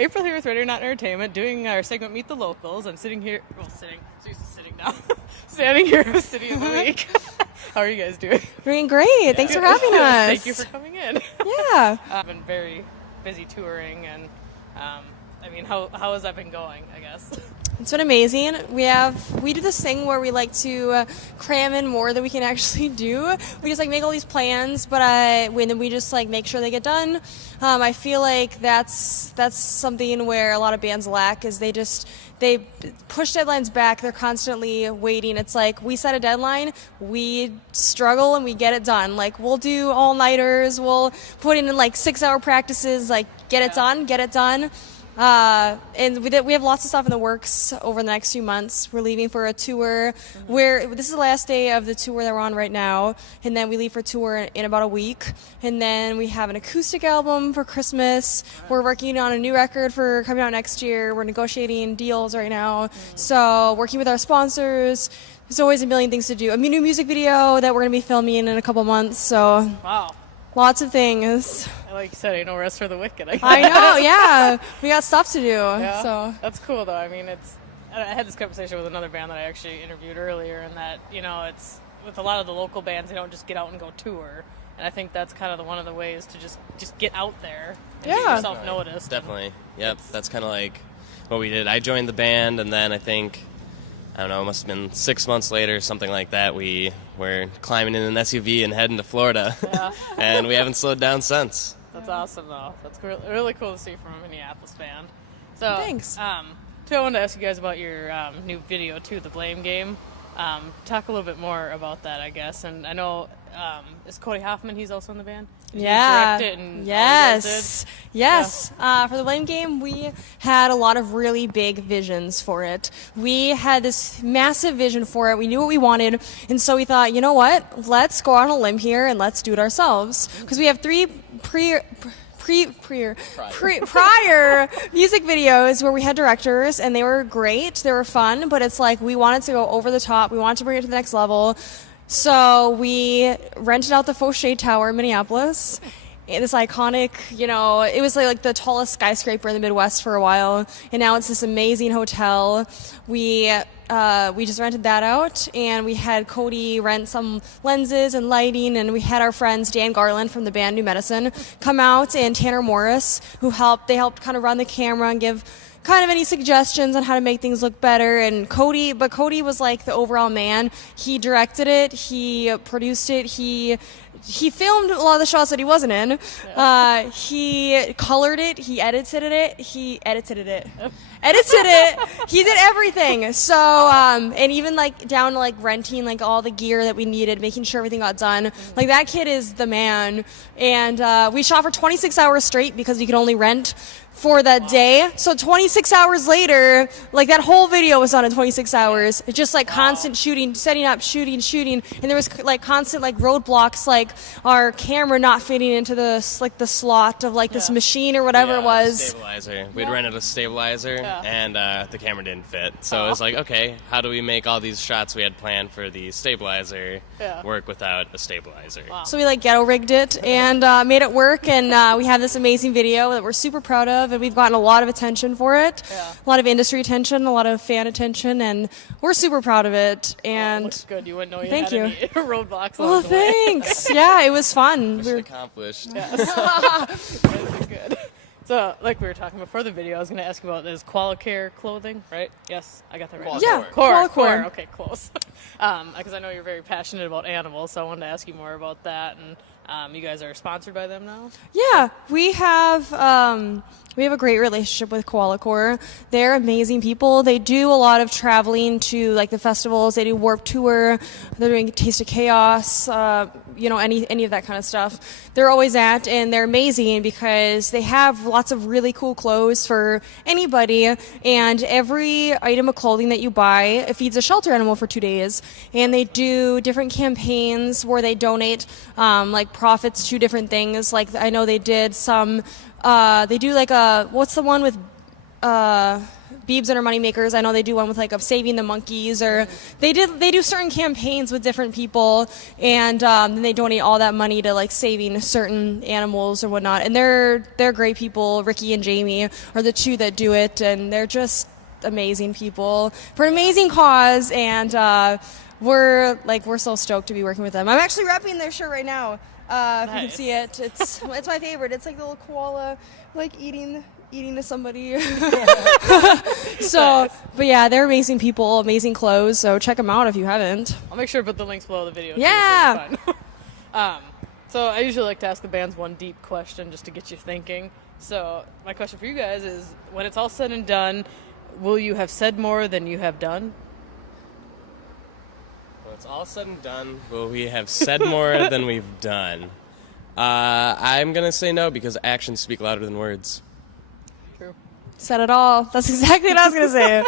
April here with Radio Not Entertainment, doing our segment Meet the Locals. I'm sitting here, so used to sitting now, standing here with City of the Week. How are you guys doing? Doing great. Thanks for having us. Thank you for coming in. Yeah. I've been very busy touring, and how has that been going, I guess? It's been amazing. We do this thing where we like to cram in more than we can actually do. We just make all these plans, but when we just make sure they get done. I feel like that's something where a lot of bands lack is they push deadlines back. They're constantly waiting. It's we set a deadline, we struggle and we get it done. We'll do all-nighters, we'll put in 6-hour practices, get it done. And we have lots of stuff in the works over the next few months. We're leaving for a tour where this is the last day of the tour that we're on right now, and then we leave for tour in about a week. And then we have an acoustic album for Christmas. We're working on a new record for coming out next year. We're negotiating deals right now. So working with our sponsors. There's always a million things to do. A new music video that we're going to be filming in a couple months. So wow. Lots of things. Like you said, ain't no rest for the wicked. I know, yeah. We got stuff to do. Yeah, so that's cool, though. I had this conversation with another band that I actually interviewed earlier, and that, it's with a lot of the local bands, they don't just get out and go tour. And I think that's kind of one of the ways to just get out there and get yourself noticed. Definitely. Yep, that's kind of what we did. I joined the band, and then I think, I don't know, it must have been 6 months later, something like that, we were climbing in an SUV and heading to Florida. Yeah. And we haven't slowed down since. That's awesome, though. That's really cool to see from a Minneapolis band. So, thanks. Too, I wanted to ask you guys about your new video, too, The Blame Game. Talk a little bit more about that, I guess. And I know, is Cody Hoffman, he's also in the band? Did you direct it and yes. For The Blame Game, we had a lot of really big visions for it. We had this massive vision for it. We knew what we wanted, and so we thought, you know what? Let's go on a limb here and let's do it ourselves. Because we have 3 prior music videos where we had directors, and they were great. They were fun, but it's we wanted to go over the top. We wanted to bring it to the next level. So we rented out the Fauché Tower in Minneapolis. This iconic, it was the tallest skyscraper in the Midwest for a while, and now it's this amazing hotel. We just rented that out, and we had Cody rent some lenses and lighting, and we had our friends Dan Garland from the band New Medicine come out, and Tanner Morris, they helped kind of run the camera and give kind of any suggestions on how to make things look better. And Cody was the overall man. He directed it, he produced it, he filmed a lot of the shots that he wasn't in. Yeah. He colored it, he edited it. He did everything. So, and even down to renting all the gear that we needed, making sure everything got done. That kid is the man. And we shot for 26 hours straight because we could only rent for that day. So 26 hours later, that whole video was done in 26 hours. It's just constant shooting, setting up, shooting. And there was constant roadblocks, our camera not fitting into the slot of this machine or whatever it was. Stabilizer. We'd rented a stabilizer and the camera didn't fit. So it was okay, how do we make all these shots we had planned for the stabilizer work without a stabilizer? Wow. So we ghetto rigged it and made it work, and we have this amazing video that we're super proud of. And we've gotten a lot of attention for it, a lot of industry attention, a lot of fan attention, and we're super proud of it. And it looks good. You wouldn't know you had any roadblocks along the way. Thanks. Yeah, it was fun. Mission accomplished. Yes. Good. So, we were talking before the video, I was going to ask you about this Qualicare clothing, right? Yes, I got that right. Yeah, Qualicare. Okay, close. Because I know you're very passionate about animals, so I wanted to ask you more about that. And you guys are sponsored by them now? Yeah, we have a great relationship with Qualicare. They're amazing people. They do a lot of traveling to the festivals. They do Warped Tour. They're doing Taste of Chaos. Any of that kind of stuff. They're always at, and they're amazing because they have lots of really cool clothes for anybody. And every item of clothing that you buy, it feeds a shelter animal for 2 days. And they do different campaigns where they donate profits to different things. I know they did some. They do what's the one with Beebs that are moneymakers. I know they do one with like of saving the monkeys, or they do certain campaigns with different people, and then they donate all that money to like saving certain animals or whatnot. And they're great people. Ricky and Jamie are the two that do it, and they're just amazing people for an amazing cause. And we're so stoked to be working with them. I'm actually repping their shirt right now. If you can see it, it's my favorite. It's like the little koala, like eating to somebody. So, but yeah, they're amazing people, amazing clothes. So check them out if you haven't. I'll make sure to put the links below the video. Yeah. So I usually like to ask the bands one deep question just to get you thinking. So my question for you guys is, when it's all said and done, will you have said more than you have done? When it's all said and done, will we have said more than we've done? I'm going to say no, because actions speak louder than words. True. Said it all. That's exactly what I was going to say.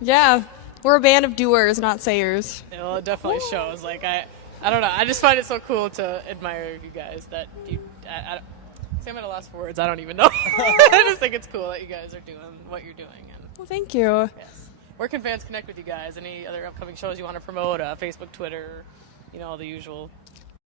Yeah. We're a band of doers, not sayers. Well, it definitely shows. Like, I don't know. I just find it so cool to admire you guys that you... say I'm at a loss for words. I don't even know. I just think it's cool that you guys are doing what you're doing. And Well, thank you. yes. Where can fans connect with you guys? Any other upcoming shows you want to promote? Facebook, Twitter, all the usual.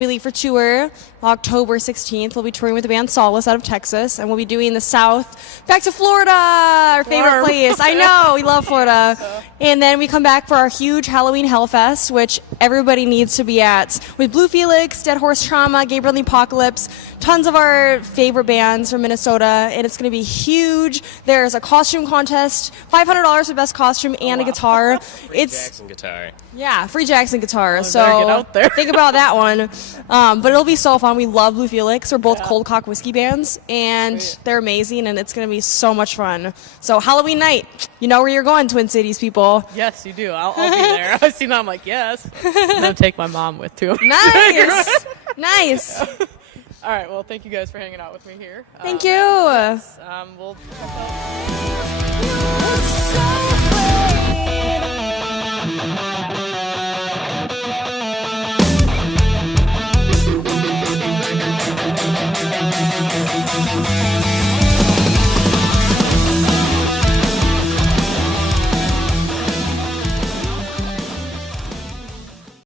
We leave for tour October 16th. We'll be touring with the band Solace out of Texas, and we'll be doing the South back to Florida, our favorite Warm. place. I know, we love Florida. And then we come back for our huge Halloween Hellfest, which everybody needs to be at, with Blue Felix, Dead Horse Trauma, Gabriel and the Apocalypse, tons of our favorite bands from Minnesota, and it's going to be huge. There's a costume contest, $500 for best costume and a guitar. Jackson guitar. Yeah, free Jackson guitar. better So get out there. think about that one. But it'll be so fun. We love Blue Felix. We're both Cold Cock whiskey bands, and they're amazing, and it's going to be so much fun. So Halloween night, you know where you're going, Twin Cities people. Yes, you do. I'll be there. I see that. I'm like, yes. I'm going to take my mom with, too. Nice. Nice. All right. Well, thank you guys for hanging out with me here. Thank you. We'll... We'll be right back.